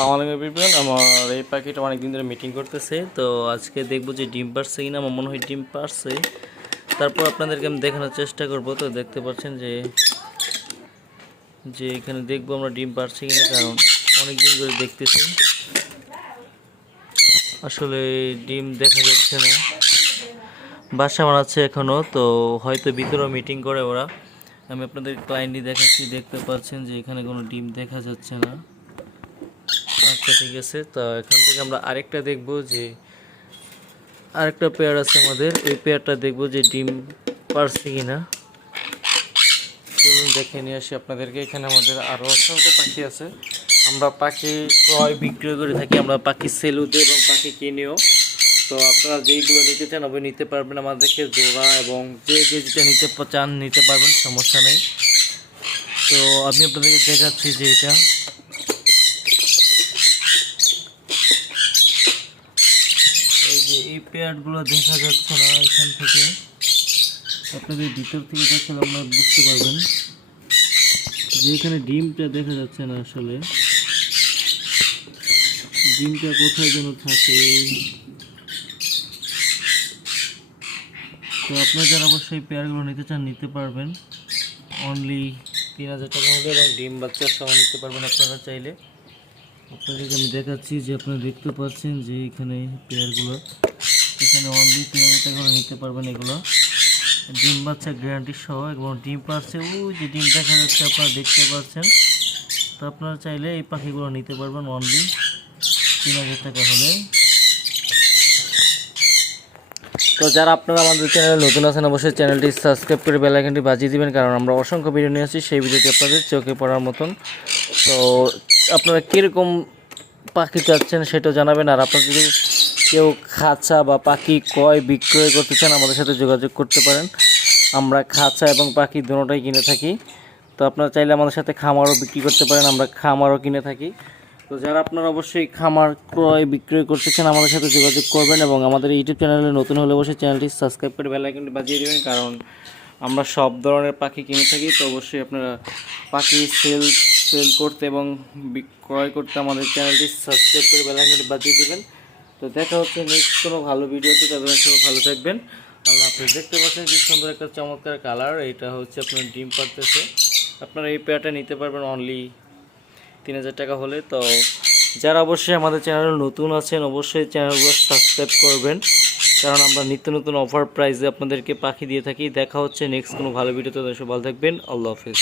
সালামালাইকুম এভরিওয়ান, আমার এই পাখিটা অনেক দিন ধরে মিটিং করতেছে। তো আজকে দেখব যে ডিম পারছে কিনা, আমার মনে হয় ডিম পারছে। তারপর আপনাদেরকে আমি দেখানোর চেষ্টা করব। তো দেখতে পাচ্ছেন যে যে এখানে দেখব আমরা ডিম পারছে কিনা, কারণ অনেক দিন ধরে দেখতেছি। আসলে ডিম দেখা যাচ্ছে না। বাসা বানাচ্ছে এখনও তো হয়তো ভিতরেও মিটিং করে ওরা। আমি আপনাদের ক্লায়েন্টই দেখাচ্ছি, দেখতে পাচ্ছেন যে এখানে কোনো ডিম দেখা যাচ্ছে না। আচ্ছা ঠিক আছে তো এখান থেকে আমরা আরেকটা দেখব যে আরেকটা পেয়ার আছে আমাদের। ওই পেয়ারটা দেখব যে ডিম পারছে কিনা। চলুন দেখে নিয়ে আসি আপনাদেরকে। এখানে আমাদের আরও অসংখ্য পাখি আছে। আমরা পাখি ক্রয়, বিক্রয় করে থাকি। আমরা পাখি সেলও দিই এবং পাখি কিনেও। তো আপনারা যেইগুলো নিতে চান ওই নিতে পারবেন। আমাদেরকে জোড়া এবং যে যে যেটা নিতে চান নিতে পারবেন, সমস্যা নেই। তো আমি আপনাদেরকে দেখাচ্ছি যে এটা এই যে এই পেয়ারগুলো দেখা যাচ্ছে না এখান থেকে। আপনাদের ভিতর থেকে দেখলে আপনারা বুঝতে পারবেন। যে এখানে ডিমটা দেখা যাচ্ছে না আসলে। ডিমটা কোথায় যেন থাকে। তো আপনারা যারা অবশ্যই পেয়ারগুলো নিতে চান, নিতে পারবেন। অনলি তিন হাজার টাকা হলে এবং ডিম বাচ্চা নিতে পারবেন আপনারা চাইলে। আপনাদেরকে আমি দেখাচ্ছি যে আপনারা দেখতে পাচ্ছেন যে এখানে পেয়ারগুলো এখানে অনলি তিন করে নিতে পারবেন এগুলো ডিম বাচ্চা গ্যারান্টি সহ এবং ডিম পাচ্ছে ওই যে ডিম দেখা যাচ্ছে আপনারা দেখতে পাচ্ছেন তো আপনারা চাইলে এই পাখিগুলো নিতে পারবেন অনলি তিন হাজার টাকা হলে তো যারা আপনারা আমাদের চ্যানেলে নতুন আছেন অবশ্যই চ্যানেলটি সাবস্ক্রাইব করে বেল আইকনটি বাজিয়ে দিবেন কারণ আমরা অসংখ্য ভিডিও নিয়ে আসছি সেই ভিডিওটি আপনাদের চোখে পড়ার মতন তো আপনারা কীরকম পাখি চাচ্ছেন সেটা জানাবেন আর আপনারা যদি কেউ খাঁচা বা পাখি ক্রয়, বিক্রয় করতে চান, আমাদের সাথে যোগাযোগ করতে পারেন। আমরা খাঁচা এবং পাখি দুটোটাই কিনে থাকি। তো আপনারা চাইলে আমাদের সাথে খামারও বিক্রি করতে পারেন, আমরা খামারও কিনে থাকি। তো যারা আপনারা অবশ্যই খামার ক্রয়, বিক্রয় করতে চান, আমাদের সাথে যোগাযোগ করবেন এবং আমাদের ইউটিউব চ্যানেলে নতুন হলে অবশ্যই চ্যানেলটি সাবস্ক্রাইব করে বেল আইকনটি বাজিয়ে দেবেন, কারণ আমরা সব ধরনের পাখি কিনে থাকি। তো অবশ্যই আপনারা পাখি সেল সেল করতে এবং বিক্রয় করতে আমাদের চ্যানেলটি সাবস্ক্রাইব করে বেল আইকনটি বাজিয়ে দেবেন। তো দেখা হচ্ছে নেক্সট কোনো ভালো ভিডিওতে তবে সবাই ভালো থাকবেন। আল্লাহ আপনি দেখতে পাচ্ছেন যে সুন্দর একটা চমৎকার কালার এটা হচ্ছে আপনার ডিম পারতেছে আপনারা এই পেয়ারটা নিতে পারবেন অনলি তিন হাজার টাকা হলে। তো যারা অবশ্যই আমাদের চ্যানেলে নতুন আছেন, অবশ্যই চ্যানেলগুলো সাবস্ক্রাইব করবেন। কারণ আমরা নিত্য নতুন অফার প্রাইসে আপনাদেরকে পাখি দিয়ে থাকি। দেখা হচ্ছে নেক্সট কোনো ভালো ভিডিওতে সব ভালো থাকবেন। আল্লাহ হাফিজ।